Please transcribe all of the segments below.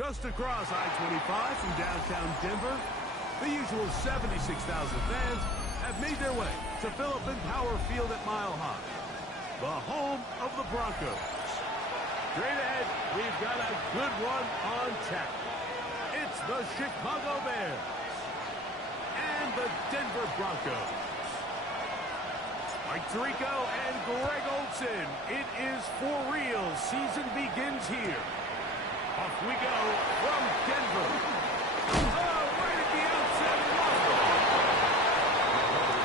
Just across I-25 from downtown Denver, the usual 76,000 fans have made their way to Philip Power Field at Mile High, the home of the Broncos. Straight ahead, we've got a good one on tap. It's the Chicago Bears and the Denver Broncos. Mike Tirico and Greg Olsen. It is for real. Season begins here. Off we go from Denver. Oh, right at the outset.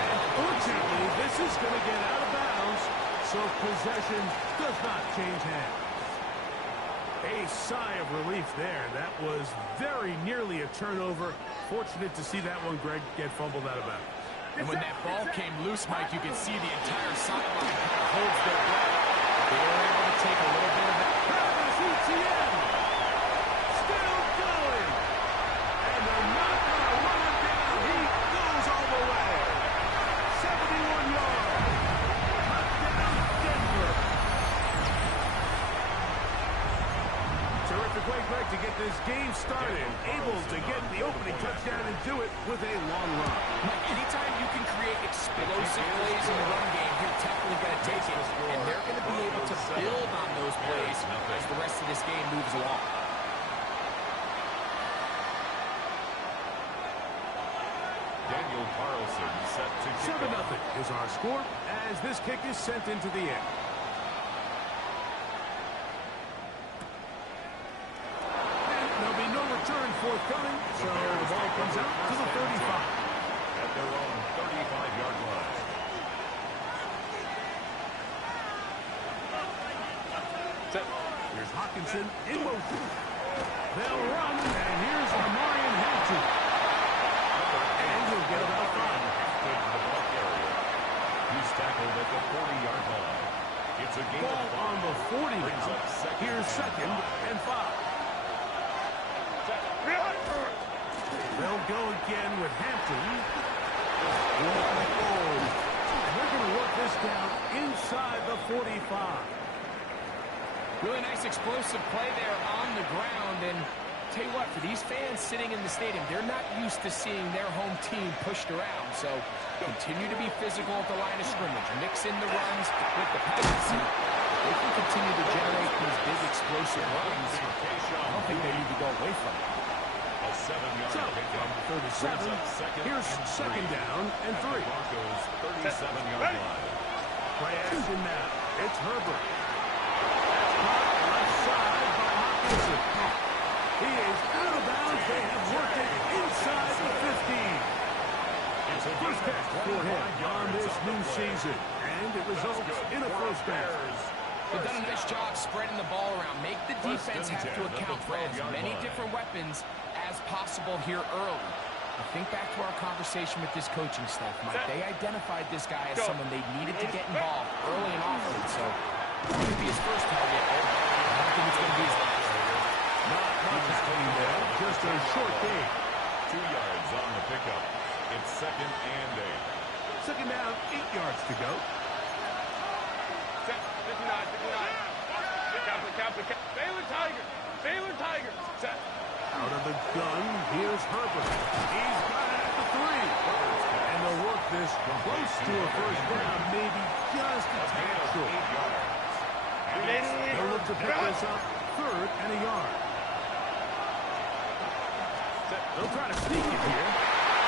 And fortunately, this is going to get out of bounds, so possession does not change hands. A sigh of relief there. That was very nearly a turnover. Fortunate to see that one, Greg, get fumbled out of bounds. And when that ball came loose, Mike, you could see the entire sideline kind of holds their breath. They were able to take a little bit of that. Travis Etienne still going. And they're not going to run him down. He goes all the way. 71 yards. Touchdown, Denver. Terrific way, Greg, to get this game started. Able to get the opening touchdown and do it with a long run. Anytime you can create explosive plays in the run game, you're definitely going to take it. And they're going to be able to build on those plays as the rest of this game moves along. Daniel Carlson set to kick 7-0 is our score as this kick is sent into the air. And there'll be no return forthcoming, so the ball comes out to the 35. At their own 35-yard line. Here's Hawkinson in motion. They'll run, and here's Amarian Hampton. And he'll get about 5. He's tackled at the 40-yard line. It's a gain Ball of 5. on the 40 now. Here's 2nd and 5. They'll go again with Hampton. And they're going to work this down inside the 45. Really nice explosive play there on the ground. And tell you what, for these fans sitting in the stadium, they're not used to seeing their home team pushed around. So continue to be physical at the line of scrimmage. Mix in the runs with the passes. They can continue to generate these big explosive runs. I don't think they need to go away from it. So, from 37, here's 2nd down and 3. Broncos 37-yard line. Play action now. It's Herbert. Left side by Hawkinson. He is out of bounds. They have worked it inside the 15. First catch for him on this new season, and it results in a first down. They've done a nice job spreading the ball around. Make the defense have to account for as many different weapons as possible here early. I think back to our conversation with this coaching staff, Mike. They identified this guy as someone they needed to get involved early and often. So it could be his first target. I don't think it's going to be his last. Not much happening there. Just a short gain. 2 yards on the pickup. It's 2nd and 8. 2nd down, 8 yards to go. 59. Baylor Tiger. Set. Out of the gun, here's Herbert. He's got it at the 3. And they'll work this close to a first down, maybe just a tad short. They'll look to pick this up 3rd and a yard. They'll try to sneak it here.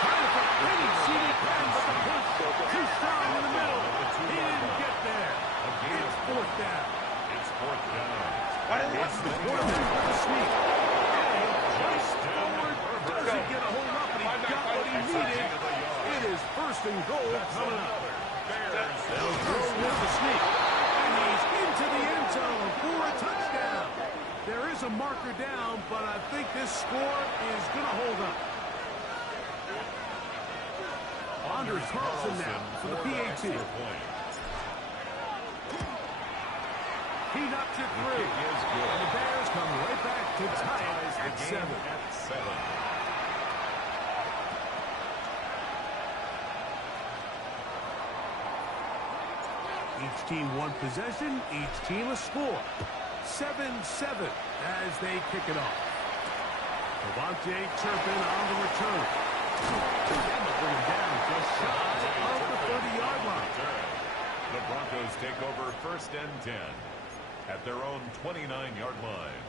Trying to put Penny seated down, but the push too strong in the middle. He didn't get there. It's 4th down. It's 4th down. It's the quarterback with a sneak. Doesn't get a hold up, and he got what he needed. It is 1st and goal coming up. They'll go with the sneak. And he's into the end zone for a touchdown. There is a marker down, but I think this score is going to hold up. Anders Carlson now for the PAT. He knocks it through. And the Bears come right back to tie it at 7. Each team one possession, each team a score. 7-7 as they kick it off. Devontae Turpin on the return. And they'll bring him down just shy of the 30-yard line. The Broncos take over 1st and 10 at their own 29-yard line.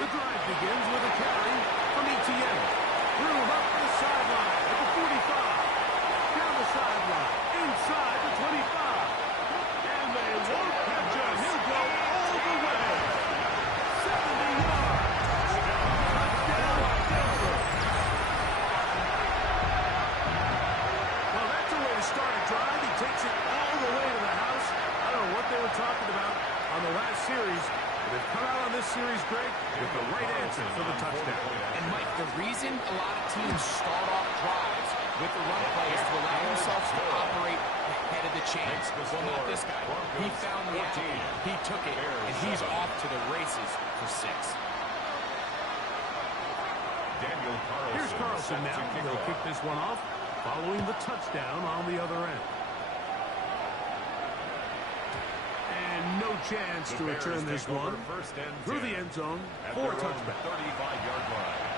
The drive begins with a carry from ETN. Threw him up the sideline at the 45. Down the sideline, inside the 25. And they won't catch him. He'll go all the way. 70 yards. Touchdown, Denver. Well, that's a way to start a drive. He takes it all the way to the house. I don't know what they were talking about on the last series. They've come out on this series, Greg, with the right answer for the touchdown. And, Mike, the reason a lot of teams start off drives with the run play is to allow themselves to operate ahead of the chains. Well, not this guy. He found the alley, he took it, and he's off to the races for 6. Here's Carlson now. He'll kick this one off, following the touchdown on the other end. No chance to return this one through the end zone for a touchback. 35-yard line.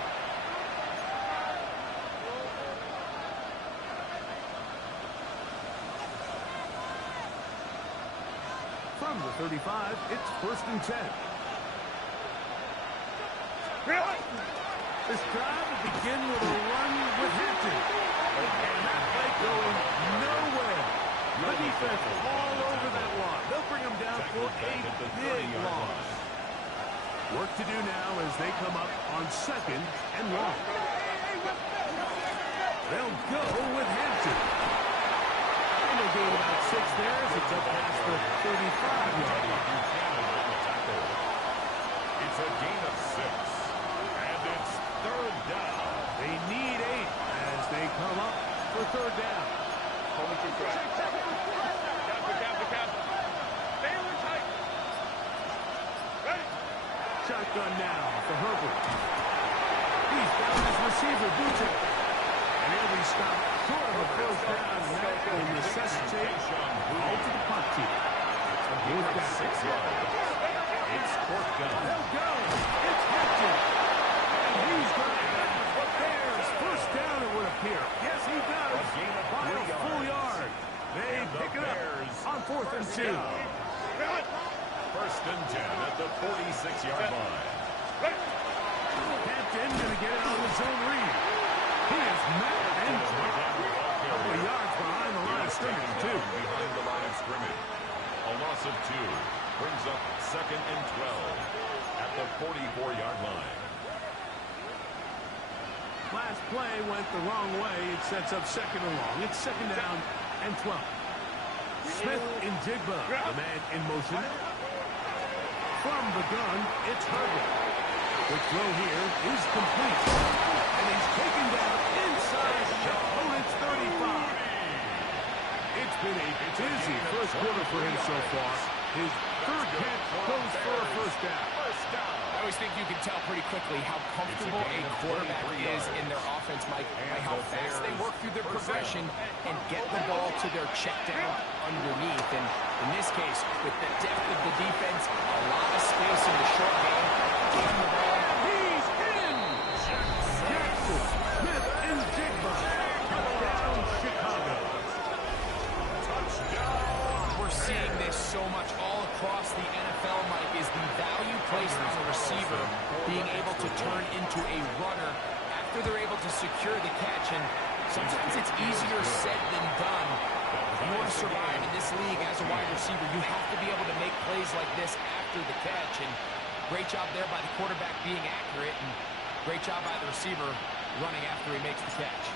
From the 35, it's 1st and 10. This drive will begin with a run with Hampton. And that play going nowhere. The defense all over that one. They'll bring them down for a big loss. Work to do now as they come up on 2nd and 1. They'll go with Hampton. And they'll gain about 6 there as it's up past the 35-yard line. It's a gain of 6. And it's 3rd down. They need 8 as they come up for 3rd down. Shotgun now for Herbert. He's found his receiver, Butte. And he'll be stopped short of a 1st down. And that will necessitate all to the punt team. Fourth down. 6 yards. It's 4th down. They'll go. It's Hampton. And he's got it. There's 1st down, it would appear. Yes, he does. By a full yard. They pick it up on 4th and 2. 1st and 10 at the 46-yard line. Hampton going to get it on his own read. He is met and dropped. A couple of yards behind the line of scrimmage, too. Behind the line of scrimmage. A loss of 2 brings up 2nd and 12 at the 44-yard line. Last play went the wrong way. It sets up 2nd and long. It's 2nd down and 12. Smith in Jigba, the man in motion. From the gun, it's Herbert. The throw here is complete. And he's taken down inside the opponent's 35. It's been a busy first quarter for him so far. His 3rd catch goes for a 1st down. I always think you can tell pretty quickly how comfortable a quarterback is in their offense, Mike, by how fast they work through their progression and get the ball to their check down underneath. And in this case, with the depth of the defense, a lot of space in the short game, getting the ball. He's in! Jackson, Smith, and Jigba. Touchdown, Chicago. We're seeing this so much all across the NFL, Mike, is the value placed on the receiver being able to turn into a runner after they're able to secure the catch. And sometimes it's easier said than done. If you want to survive in this league as a wide receiver, you have to be able to make plays like this after the catch. And great job there by the quarterback being accurate, and great job by the receiver running after he makes the catch.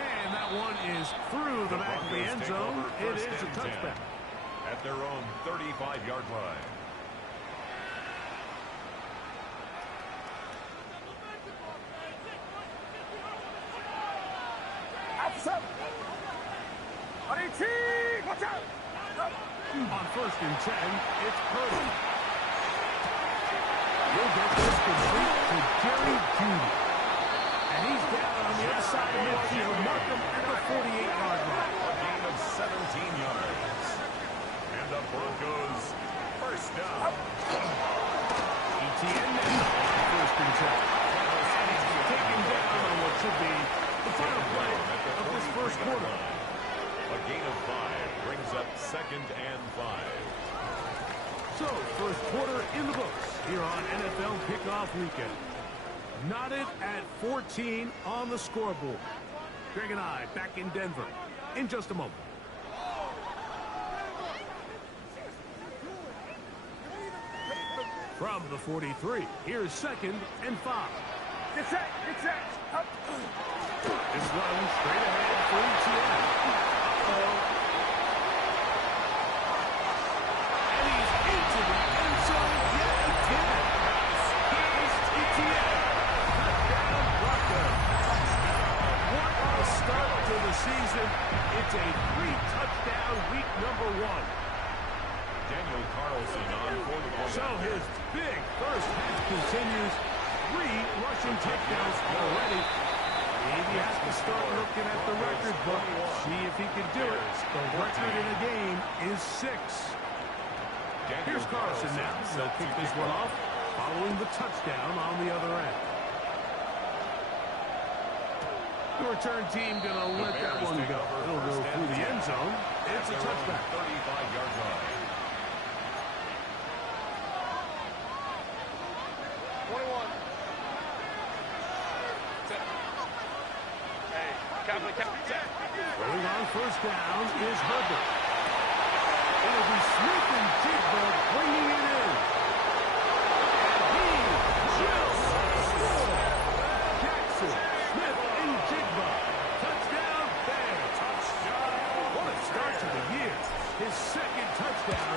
And that one is through the back of the end zone. It is a touchback. At their own 35-yard line. On 1st and 10, it's Purdy. He'll get this complete to Jerry Jeudy. And he's down on the other side of midfield. Mark him at the 48-yard line. A gain of 17 yards. And the Broncos first down. ETN now first and 10. And he's taken down on what should be the final play of this first quarter. A gain of 5 brings up 2nd and 5. So, first quarter in the books here on NFL Kickoff Weekend. Knotted at 14 on the scoreboard. Greg and I back in Denver in just a moment. From the 43, here's 2nd and 5. Get set. Get set. Up. This run straight ahead for ETN. And he's into the end zone yet again. Here's ETN. Touchdown, Broncos. What a start to the season. It's a 3-touchdown week number 1. Daniel Carlson on for the ball. So his big first half continues. 3 rushing takedowns already. Maybe has to start looking at the record book. See if he can do it. The record in a game is 6. Here's Carlson now. They'll kick this one off following the touchdown on the other end. The return team going to let that one go. It'll go through the end zone. It's a touchback. 35-yard line. 21. Set. Hey, Captain. Going on first down is Herbert. It'll be Smith and Jigba bringing it in. And he will score. Jackson, Smith, and Jigba. Touchdown, Bears. What a start to the year. His 2nd touchdown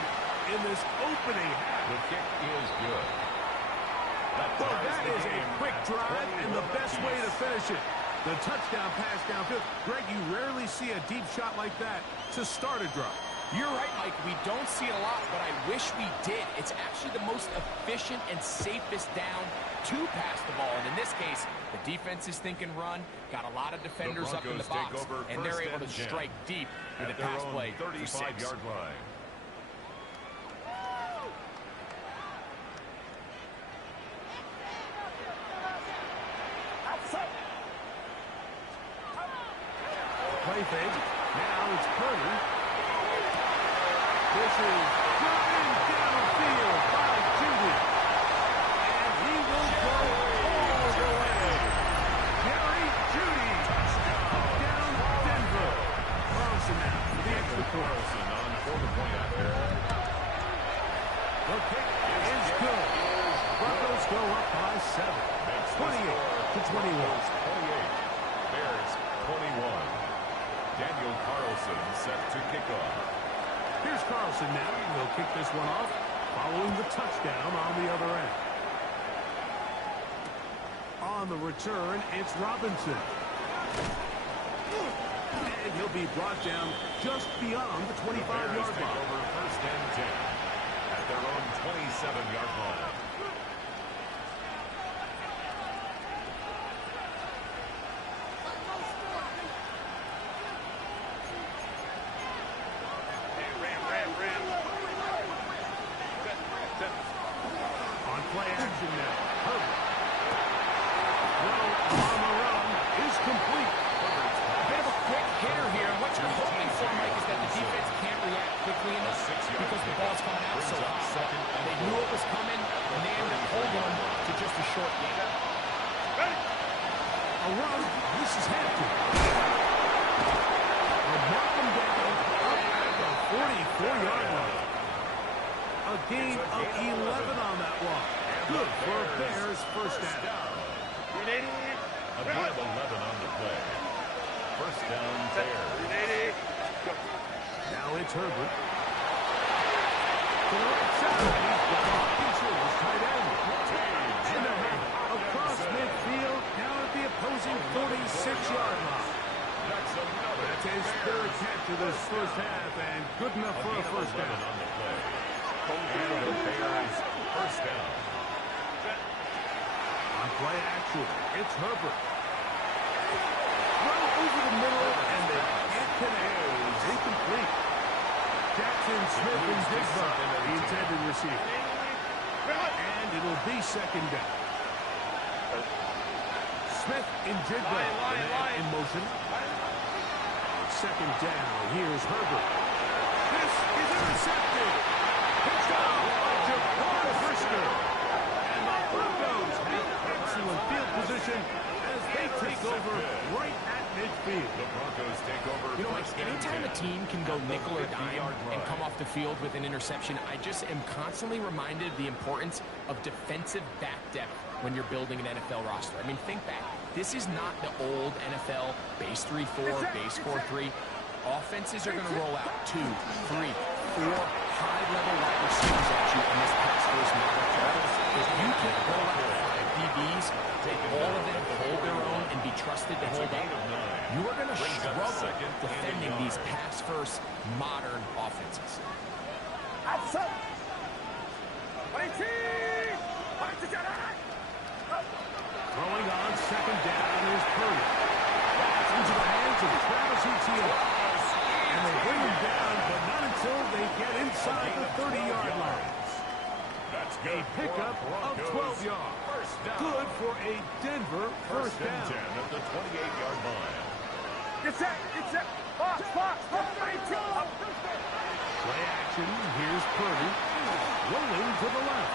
in this opening half. The kick is good. Well, that is a quick drive and the best way to finish it. The touchdown pass downfield. Greg, you rarely see a deep shot like that to start a drive. You're right, Mike. We don't see it a lot, but I wish we did. It's actually the most efficient and safest down to pass the ball. And in this case, the defense is thinking run, got a lot of defenders up in the box, and they're able to strike deep with a pass play for 6. 35-yard line. Play fake. Now it's Purdy. This is driven downfield by Judy. And he will go all the way. Jerry Judy. Touchdown, Denver. Carlson now for the extra point. Carlson on for the point after. The kick is good. Broncos go up by 7. 28-21. 28. Bears 21. Daniel Carlson set to kick off. Here's Carlson now. He'll kick this one off following the touchdown on the other end. On the return, it's Robinson. And he'll be brought down just beyond the 25-yard Bears take line. over 1st and 10 at their own 27-yard line. Play action now. Herbert. No, on the run is complete. A bit of a quick hitter here, and what you're hoping for, Mike, is that the defense can't react quickly enough because the ball's coming out so hot. They knew it was coming, and they ended up holding them to just a short game. A run. This is Hampton. A mark him down up at the 44-yard line. A gain of 11 on that one. Good for Bears first down. A gain of 11 on the play. First down, Bears. Now it's Herbert. To the right side. He's got Hopkins, tight end. And a hit across midfield. Now at the opposing 46-yard line. That's his 3rd catch of this first half, and good enough for a first down. On the play. And the Bears first down. On play action, it's Herbert. over the middle, and they can't connect. It's incomplete. Jackson, Smith, and Digba, the intended receiver. And it'll be second down. Smith and Digba in motion. Second down. Here's Herbert. This is intercepted. Picked off by Jabbar Brisker. And the Broncos have excellent field position as they take over right at midfield. The Broncos take over. You know, anytime a team can go nickel or dime and come off the field with an interception, I just am constantly reminded of the importance of defensive back depth when you're building an NFL roster. I mean, think back. This is not the old NFL base 3-4, base 4-3. Offenses are going to roll out 2, 3, 4 high-level wide receivers at you in this pass-first model. If you can roll out 5 DBs, take all of them, hold their own, and be trusted to hold up, you are going to struggle defending these pass-first modern offenses. Throwing on second down is Purdy. That's into the hands of Travis Etienne. And they bring him down, but not until they get inside the 30-yard line. That's A pickup of 12 yards. Good for a Denver first down. 10 at the 28-yard line. Get set. Box. Play action. Here's Purdy. Rolling to the left.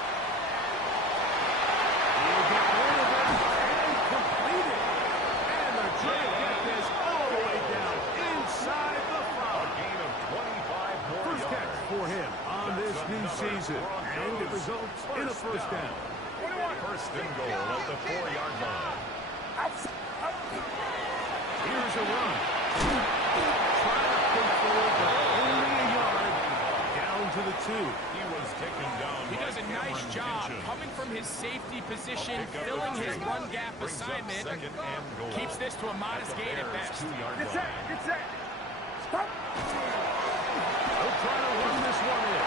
He'll get rid of it and complete it. And they're trying to get this all the way down inside the 5. A gain of 25 more First yards. catch for him on this new season. And it results in a first down. First and goal at the 4-yard line. Here's a run. Trying to push forward, but only a yard. Down to the 2. He was taken down. He does a nice job coming from his safety position, filling his run gap assignment. Keeps this to a modest gain at best. 2-yard Get line. set. Stop. They'll try to run this one in.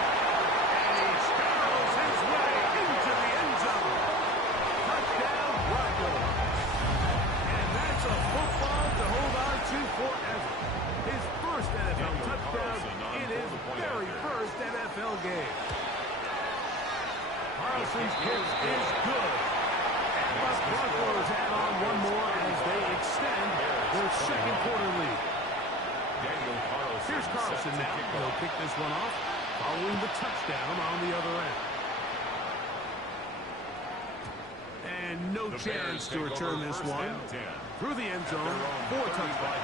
And he sparrows his way into the end zone. Touchdown, Broncos. And that's a football to hold on to forever. His first NFL touchdown in his very first NFL game. Carlson's kick is good. And the Broncos add on one more as they extend their second quarter lead. Here's Carlson now. He'll kick this one off, following the touchdown on the other end. And no chance to return this one. Through the end zone for a touchdown.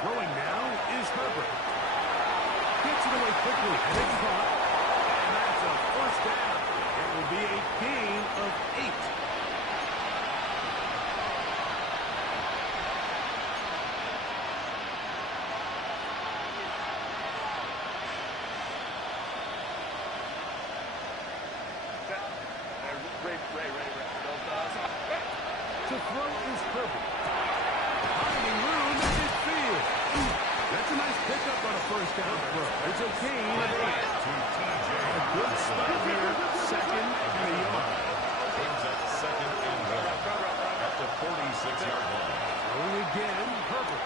Throwing now is Herbert. Gets it away quickly. And it's caught. And that's a first down. It will be a gain of 8. To throw is Herbert. Finding room in midfield. That's a nice pickup on a first down throw. It's a gain of 8. A good start here. Second and a yard. Brings up second and 1 at the 46-yard line. Throwing again, Herbert.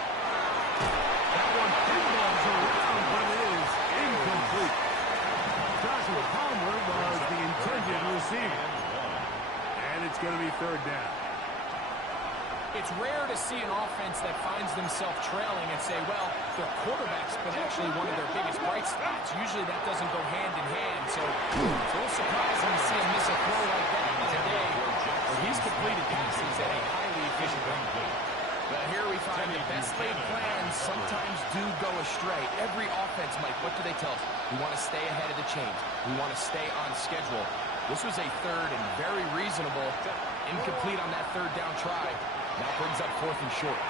That one pinballs around, but it is incomplete. Joshua Palmer was the intended receiver. And it's going to be third down. It's rare to see an offense that finds themselves trailing and say, well, their quarterback's been actually one of their biggest bright spots. Usually that doesn't go hand in hand, so it's a little surprising to see him miss a throw like that today. Well, he's completed passes at a highly efficient rate. Well, here we find the best laid plans sometimes do go astray. Every offense, Mike, what do they tell us? We want to stay ahead of the change. We want to stay on schedule. This was a third and very reasonable, incomplete on that third down try. Now brings up fourth and short.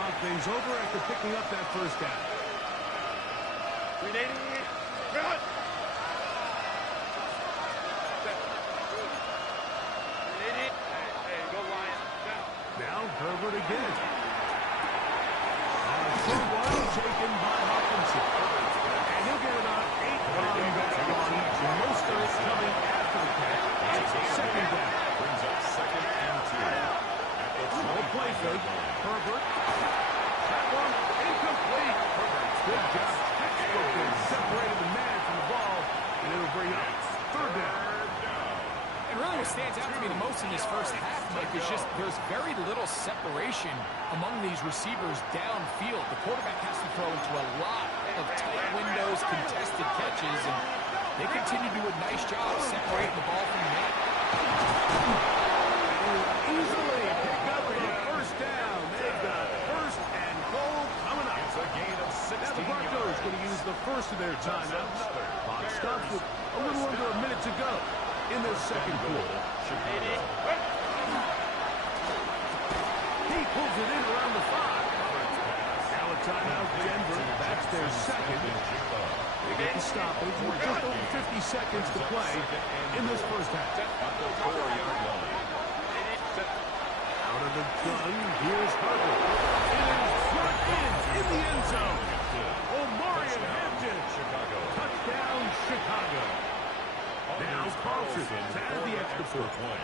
talk things over after picking up that first down. Now Herbert again. On a short one taken by Hawkinson. And he'll get about 8 on that one. Most of it coming after the catch. It's a second down. Brings up second and 2. At the No play fake. Herbert. That one incomplete. Good job. Textbook there. Separated the man from the ball. And it'll bring up third down. And really what stands out to me the most in this first half, Mike, is just there's very little separation among these receivers downfield. The quarterback has to throw into a lot of tight windows, contested catches, and they continue to do a nice job separating the ball from the man. Easily pick up the first down. They've got first and goal coming up. It's a gain of 16 Now the Broncos going to use the first of their timeouts. Clock stops with a little under a minute to go in their second quarter. He pulls it in around the 5. Now a timeout, Denver. That's their second. They get the stoppage with just over 50 seconds to play in this first half. At the 4-yard line. Out of the gun, here's Herbert. It is front in the end zone. Omarion Hampton. Touchdown, Chicago. Now Carlson to add the extra point.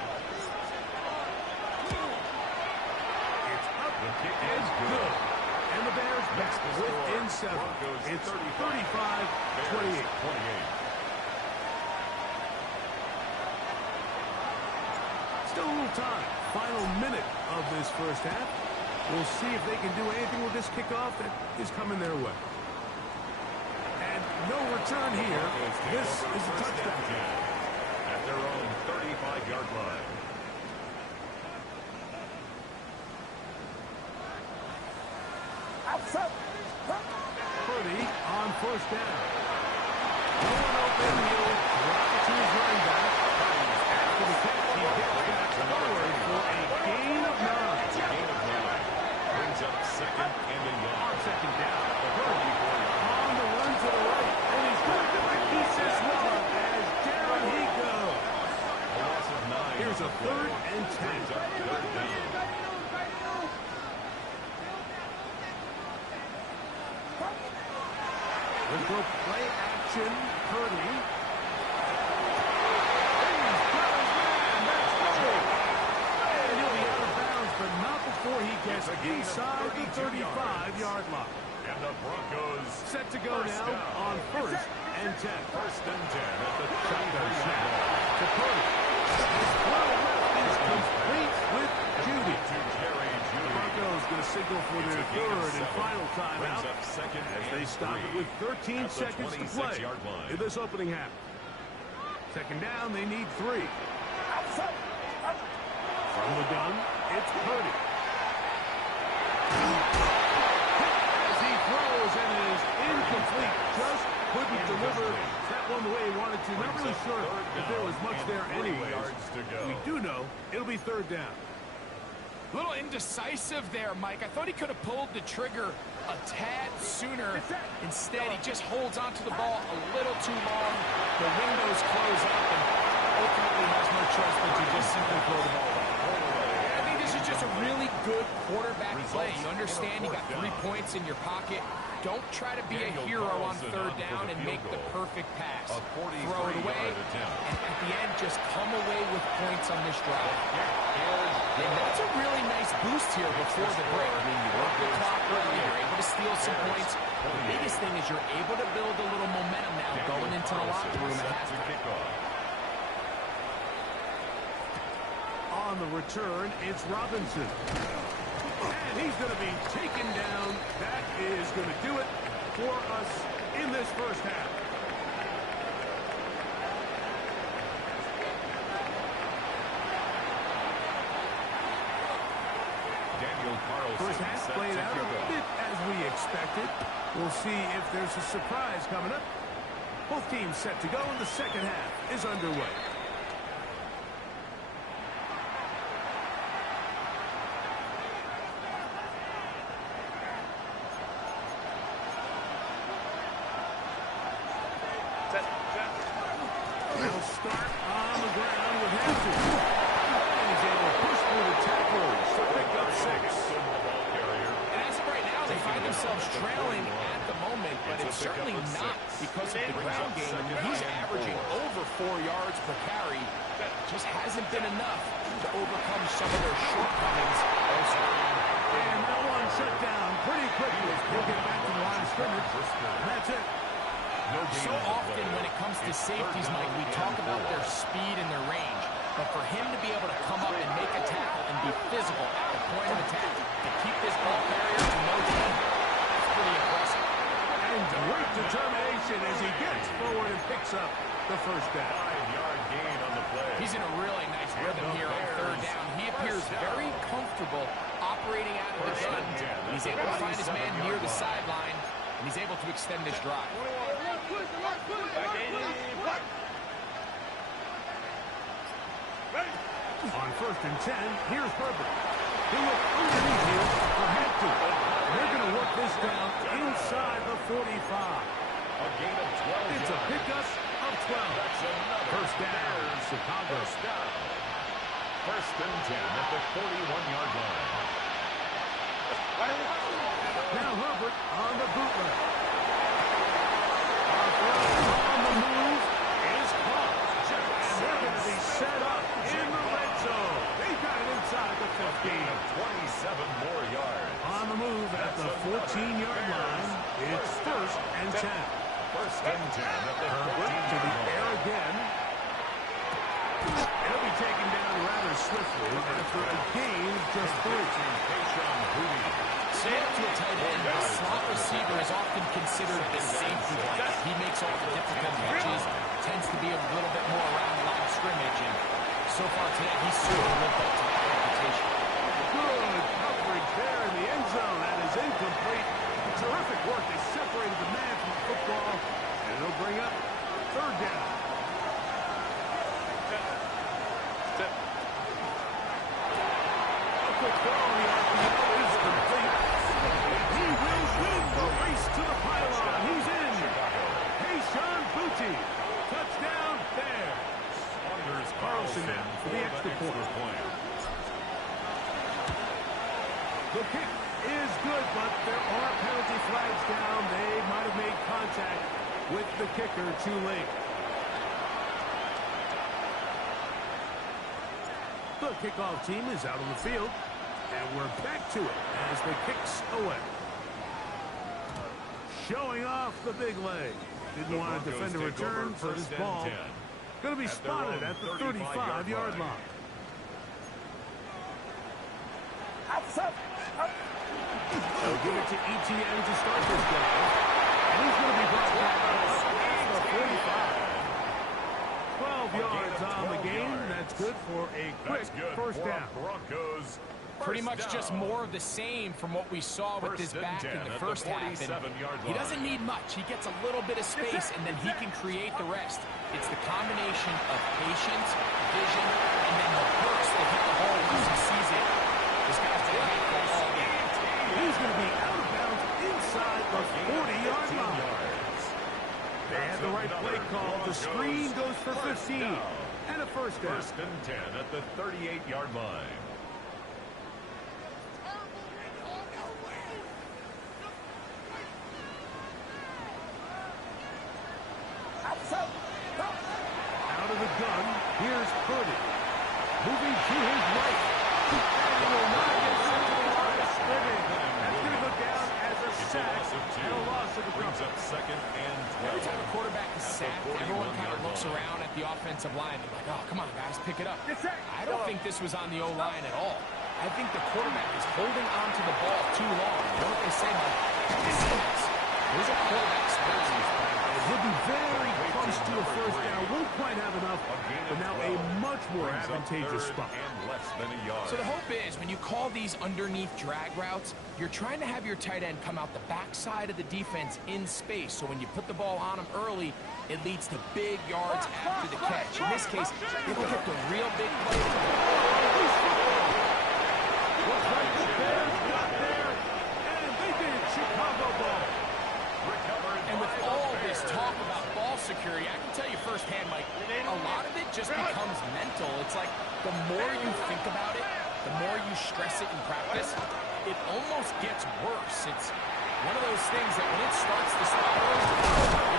It's up. The kick is good. And the Bears back within 7. It's 35-28. Still a little time. Final minute of this first half. We'll see if they can do anything with this kickoff that is coming their way. And no return here. This is a touchdown. At their own 35-yard line. Outside. Purdy on first down. No one open. He'll drop it to his running back. After the catch, he gets back forward for a gain of 9. It's a gain of 9. Brings up second and a yard. On second down. Purdy on the run to the right. And he's going to do it. He says well as down he goes. A loss of 9. Here's a 3rd and 10. Brings up third down. Let's go play action. Purdy. And he'll be out of bounds, but not before he gets inside the 35-yard line. And the Broncos Set to go now on 1st and 10. First and 10 at the Shotgun 23-yard snap line. to Purdy. His throw is complete with Judy. To Jerry The Judy. Broncos going to signal for their It's a gain of 3rd and 7. final timeout Brings up second as and they stop it 3. with 13 At the seconds to play 26-yard line. in this opening half. Second down, they need 3. From the gun, it's Purdy. As he throws, and it is incomplete. Just couldn't deliver that one the way he wanted to. Not really sure if there was much there anyways. We do know it'll be 3rd down. A little indecisive there, Mike. I thought he could have pulled the trigger a tad sooner. Instead, he just holds onto the ball a little too long. The windows close up, and ultimately has no choice but to just simply throw the ball away. I think this is just a really good quarterback play. You understand you got 3 points in your pocket. Don't try to be a hero on 3rd down and make the perfect pass. Throw it away, and at the end, just come away with points on this drive. And that's a really nice boost here before the break. I mean, you work the clock early, you're able to steal some points. The biggest thing is you're able to build a little momentum now going into the locker room at halftime. On the return, it's Robinson. And he's going to be taken down. That is going to do it for us in this first half. First half played out a bit as we expected. We'll see if there's a surprise coming up. Both teams set to go, and the second half is underway. start on the ground with Hampton. And he's able to push through the tackles to pick up 6. And as of right now, they find themselves trailing at the moment, but it's certainly not because of the ground game. I mean, he's averaging over 4 yards per carry. That just hasn't been enough to overcome some of their shortcomings elsewhere. And that one shut down pretty quickly. He'll get back to the line of scrimmage. And that's it. So often when it comes to safeties, Mike, we talk about their speed and their range. But for him to be able to come up and make a tackle and be physical at the point of attack to keep this ball carrier to no gain, that's pretty impressive. And great determination as he gets forward and picks up the first down. 5-yard gain on the play. He's in a really nice rhythm here on third down. He appears very comfortable operating out of the gun. He's able to find his man near the sideline, and he's able to extend this drive. On 1st and 10, here's Herbert. He'll look underneath here for Hampton. They're going to work this down inside the 45. A gain of 12 It's a pickup of 12. First down, Chicago. First and 10 at the 41-yard line. Now Herbert on the bootleg. On the move is caught. And they're going to be set up in the red zone. They've got it inside the 15. 27 more yards. On the move at the 14-yard line, it's 1st and 10. First and 10 at the Herbert to the air again. He'll be taken down rather swiftly after a gain of just 3. Say it to a tight end, the slot receiver is often considered the safety blanket. He makes all the difficult catches, tends to be a little bit more around the line of scrimmage, and so far today, he's certainly lived up to that reputation. Good coverage there in the end zone. That is incomplete. Terrific work. They separated the man from the football, and it'll bring up 3rd down. A quick throw on the RPO is complete. He will win the race to the pylon. He's in. Hey, Sean Booty. Touchdown there. Carlson for the extra point. The kick is good, but there are penalty flags down. They might have made contact with the kicker too late. The kickoff team is out on the field, and we're back to it as the kick's away. Showing off the big leg. Didn't want to defend a return, so this ball going to be spotted at the 35-yard line. They'll give it to ETN to start this drive. And he's going to be brought back at the 45. 12 yards on the game. That's good for a quick first down. Broncos. Pretty much just more of the same from what we saw with this back in the first half. And he doesn't need much. He gets a little bit of space, and then he can create the rest. It's the combination of patience, vision, and then the burst to hit the hole once he sees it. This guy's been hit all game. He's going to be out of bounds inside the 40-yard line. They have the right play call. The screen goes for 15. And a first down. First and 10 at the 38-yard line. Out of the gun, here's Purdy. Moving to his right. And he will not get sent to the line of scrimmage. That's going to go down as a sack and a loss of the brings up second and 12. Every time a quarterback is sacked, everyone kind of looks around at the offensive line. They're like, oh, come on, guys, pick it up. I don't think this was on the O-line at all. I think the quarterback is holding on to the ball too long. You know what they say, Mike? There's a quarterback space. He'll be very close to a first down. Won't quite have enough, but now a much more advantageous spot. So the hope is when you call these underneath drag routes, you're trying to have your tight end come out the backside of the defense in space. So when you put the ball on him early, it leads to big yards after the catch. In this case, they will get the real big play. Looks like the Bears got there, and they did Chicago ball. And with all this talk about ball security, security. I can tell you firsthand, Mike, a lot of it just becomes mental. It's like the more you think about it, the more you stress it in practice, it almost gets worse. It's one of those things that when it starts to spiral,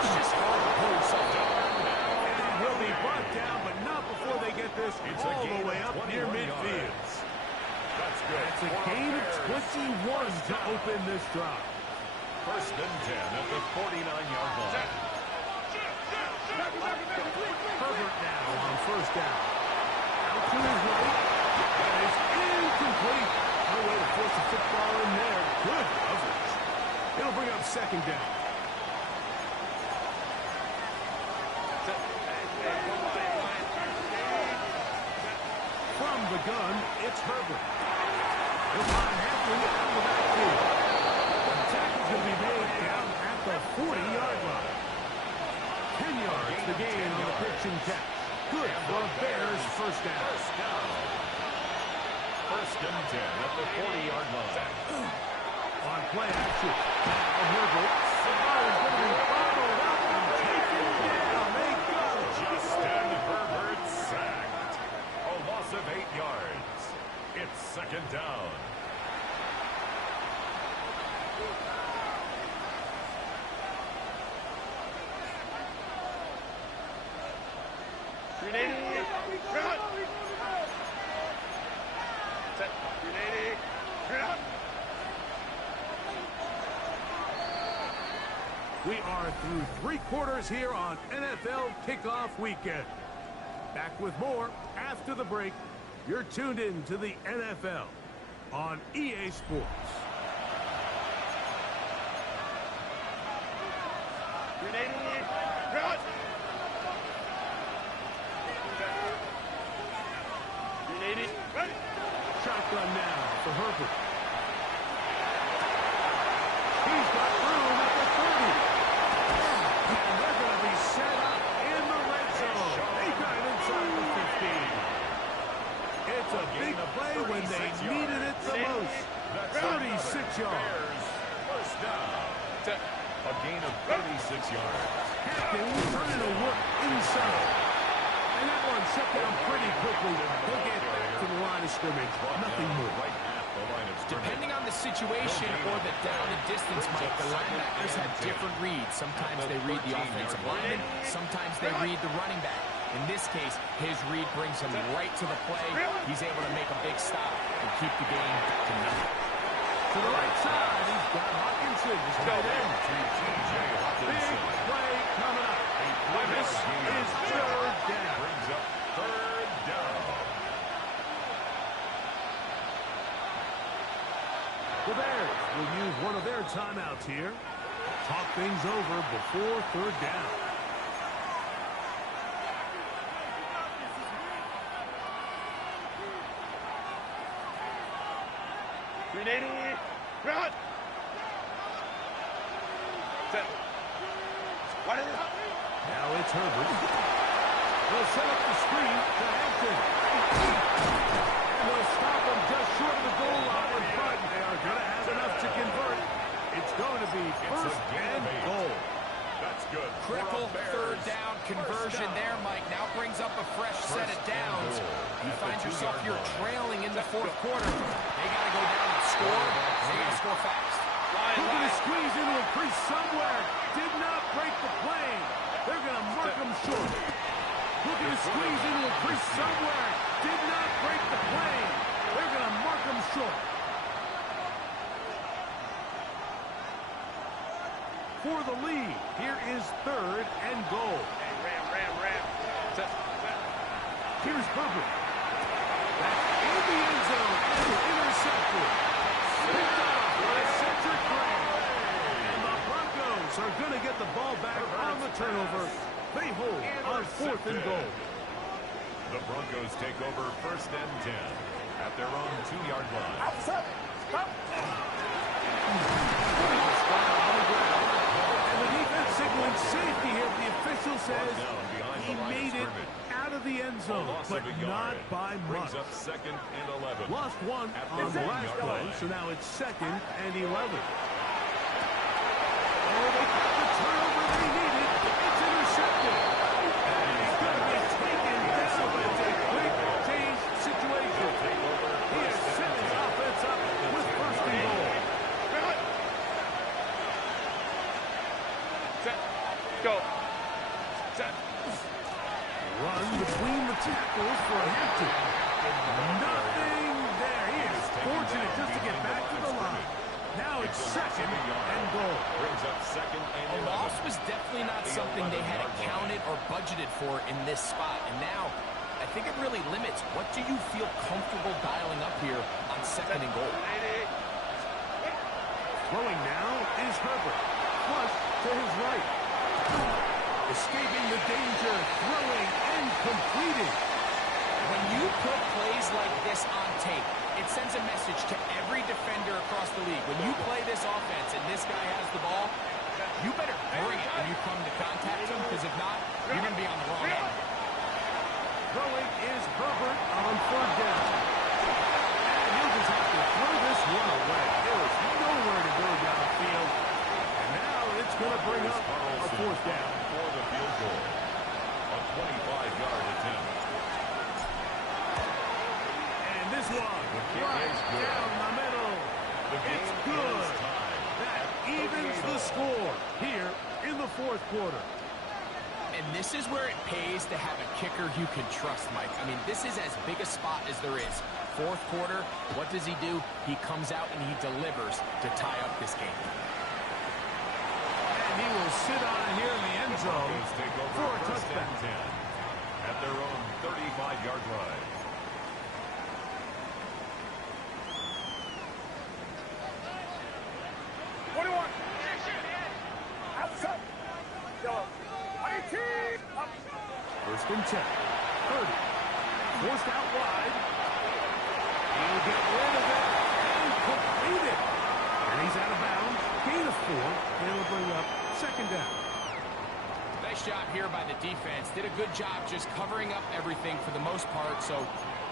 it's just hard to pull yourself down. And he'll be brought down, but not before they get this all the way up near midfield. That's good. It's a gain of 21 to open this drive. First and 10 at the 49-yard line. Herbert now on first down. Out to his right. That is incomplete. No way to force a football in there. Good coverage. It'll bring up second down. From the gun, it's Herbert. He'll find Henry out of the backfield. The tackle's going to be made down at the 40-yard line. 10 yards to gain on the pitch and catch. Good for Bears first down. First and 10 at the 40-yard line. On play action. Now Herbert. Is going to be bottled up and taken down. They go. Justin Herbert sacked. A loss of 8 yards. It's second down. We are through 3 quarters here on NFL Kickoff Weekend. Back with more after the break. You're tuned in to the NFL on EA Sports. Shotgun now for Herbert. He's got room at the 30. And they're going to be set up in the red zone. They got it inside the 15. It's a big play when they needed it the most. 36 yards. First down. A gain of 36 yards. Haskins trying to work inside. And that one shut down pretty quickly. He'll get back to the line of scrimmage. Nothing more. Right at the line of scrimmage. Depending on the situation or the down and distance, Mike, the linebackers have different reads. Sometimes they read the offensive lineman. Sometimes they read the running back. In this case, his read brings him right to the play. He's able to make a big stop and keep the game to nothing. To the right side, he's got Hawkinson. Just go in. Big play coming up. This is third down. Brings up third down. The Bears will use one of their timeouts here. Talk things over before third down. Run! Now it's Herbert. They'll set up the screen to Hampton. And they'll stop him just short of the goal line, but they are going to have enough to convert. It's going to be first and goal. That's good. Critical third down conversion there, Mike. Now brings up a fresh set of downs. You find yourself here trailing in the fourth quarter. They got to go down and score. They got to score fast. Looking to squeeze into a crease somewhere. Did not break the plane. They're going to mark him short. Looking to squeeze into a crease somewhere. Did not break the plane. They're going to mark him short. For the lead, here is third and goal. Ram. Here's Herbert. That's in the end zone and intercepted. Picked off by Cedric Gray. And the Broncos are going to get the ball back on the turnover. They hold on fourth and goal. The Broncos take over first and 10 at their own 2-yard line. And the defense signaling safety here. The official says he made it out of the end zone, but not by much. Brings up second and 11. Lost one on the last play, so now it's second and 11. Oh, they got the turnover they needed. It's intercepted. Set. Run between the tackles for a Hampton. Nothing there. He is fortunate just to get back to the line. Now it's second and goal. Brings up second and A loss was definitely not something they had accounted or budgeted for in this spot. And now, I think it really limits what do you feel comfortable dialing up here on second and goal. Throwing now is Herbert. Flush to his right. Escaping the danger, throwing and completing. When you put plays like this on tape, it sends a message to every defender across the league. When you play this offense and this guy has the ball, you better bring it when you come to contact him, because if not, you're going to be on the wrong end. Throwing is Herbert on third down. And he'll just have to throw this one away. There is nowhere to go downfield. And now it's going to bring up a fourth down. For the field goal. A 25-yard attempt. And this one right down the middle. It's good. That evens the score here in the fourth quarter. And this is where it pays to have a kicker you can trust, Mike. I mean, this is as big a spot as there is. Fourth quarter, what does he do? He comes out and he delivers to tie up this game. And he will sit on it here in the end zone for a touchdown. 10 at their own 35-yard line. Outside. First and 10. 30. Forced out wide. He'll get rid of it and complete it. And he's out of bounds. Gain of 4. And it'll bring up second down. Nice job here by the defense. Did a good job just covering up everything for the most part. So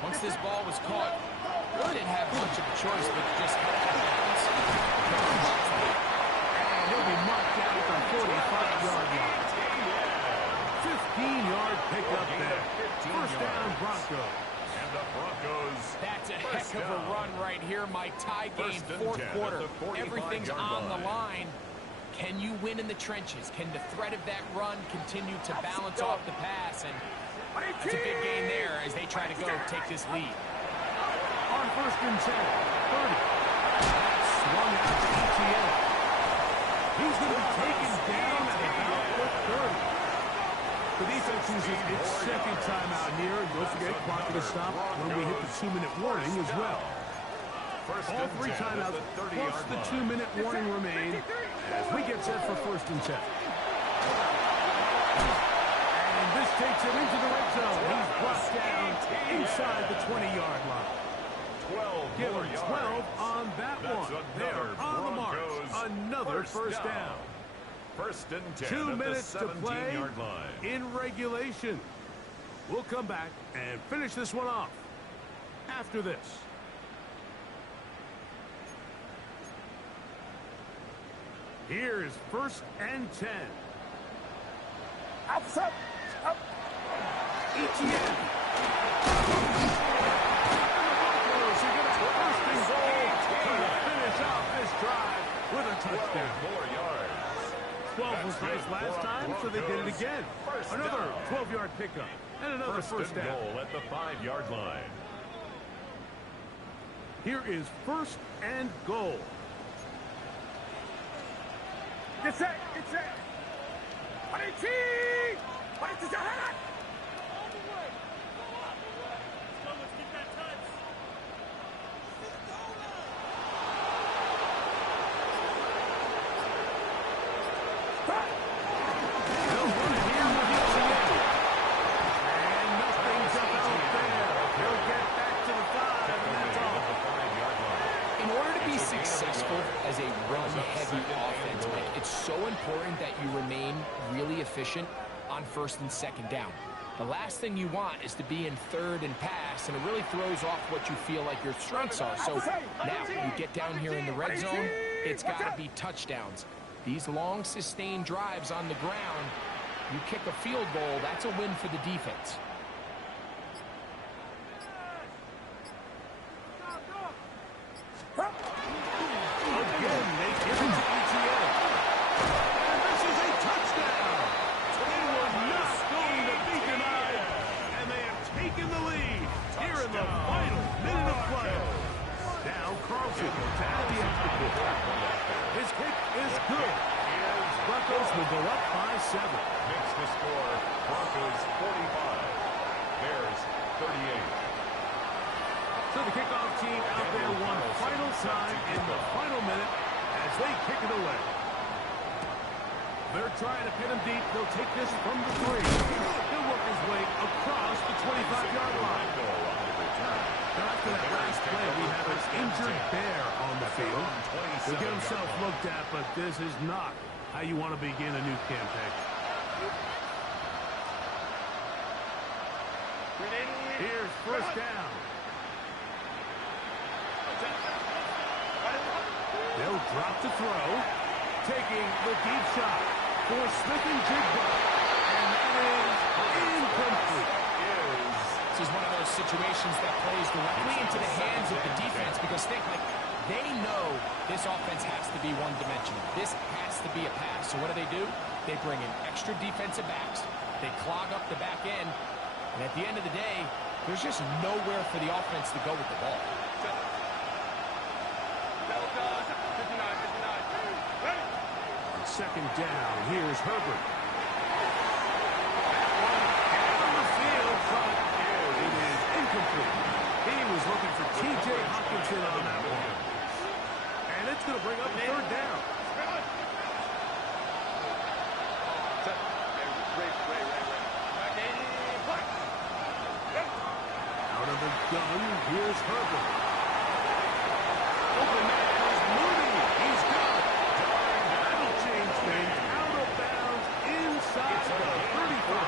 once this ball was caught, really didn't have much of a choice but just head out of bounds. And he'll be marked down at the 45-yard line. 15-yard pickup there. First down, Broncos. And the Broncos. That's a heck of a run right here, Mike. Tie game, fourth quarter. Everything's on the line. Can you win in the trenches? Can the threat of that run continue to balance off the pass? And it's a big gain there as they try to go take this lead. On first and 10, 30. Swung out to ETN. He's going to be taken down at about the 30. The defense uses its second timeout here. Don't forget, clock to stop when we hit the 2-minute warning as well. All three timeouts plus the 2-minute warning remain as we get set for first and 10. And this takes him into the red zone. He's brought down inside the 20-yard line. 12 Give more him yards. 12 on that That's one. They're on the mark. Another first down. First and 10 2 at minutes the to play 17-yard line. in regulation. We'll come back and finish this one off after this. Here is first and 10. Outside. Up. ETN. Broncos are going to first and goal to finish off this drive with a touchdown. 12 more yards. 12 was nice last time, so they did it again. Another 12-yard pickup and another first down. Goal at the 5-yard line. Here is first and goal. Get set. Get set. Successful as a run-heavy offense, Mike, it's so important that you remain really efficient on first and second down. The last thing you want is to be in third and pass, and it really throws off what you feel like your strengths are. So now you get down here in the red zone, it's got to be touchdowns. These long, sustained drives on the ground, you kick a field goal, that's a win for the defense. Again, they give it to ETN. And this is a touchdown. They were not the kickoff team out there one final time in the final minute as they kick it away. They're trying to pin him deep. They'll take this from the 3. He'll work his way across the 25-yard line. Now, after that last play, we have an injured bear on the field. He'll get himself looked at, but this is not how you want to begin a new campaign. Here's first down. They'll drop the throw, taking the deep shot for Smith and Jigba, and that is incomplete. This is one of those situations that plays directly into the hands of the defense because they know this offense has to be one-dimensional. This has to be a pass. So what do? They bring in extra defensive backs. They clog up the back end. And at the end of the day, there's just nowhere for the offense to go with the ball. Second down. Here's Herbert. On the field, but it is incomplete. He was looking for T.J. Hockenson on that one. And it's going to bring up third down. Out of the gun, here's Herbert. Open man is Mooney. He's got it. That'll change things. Out of bounds inside the 35.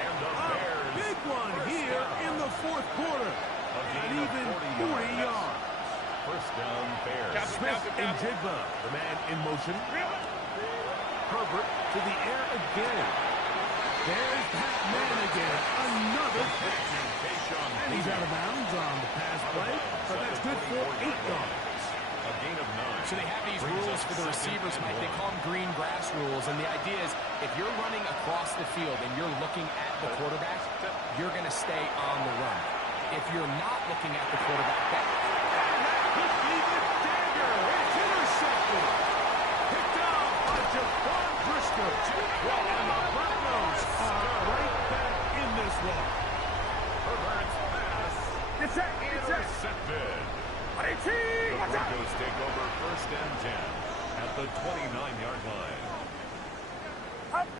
And the A Bears big one here in the fourth quarter. An even 40 yards. First down, Bears. Smith and Jigba, the man in motion. Herbert to the air again. There's that man again. Another catch. And he's out of bounds on the pass play, but that's good for 8 yards. A gain of 9. So they have these rules for the receivers, Mike. They call them green grass rules. And the idea is if you're running across the field and you're looking at the quarterback, you're going to stay on the run. If you're not looking at the quarterback, And that could be the dagger. It's intercepted. Picked off by Javon Brisker. And the Broncos are right back in this one. Herbert's pass intercepted. The Broncos take over first and 10 at the 29-yard line.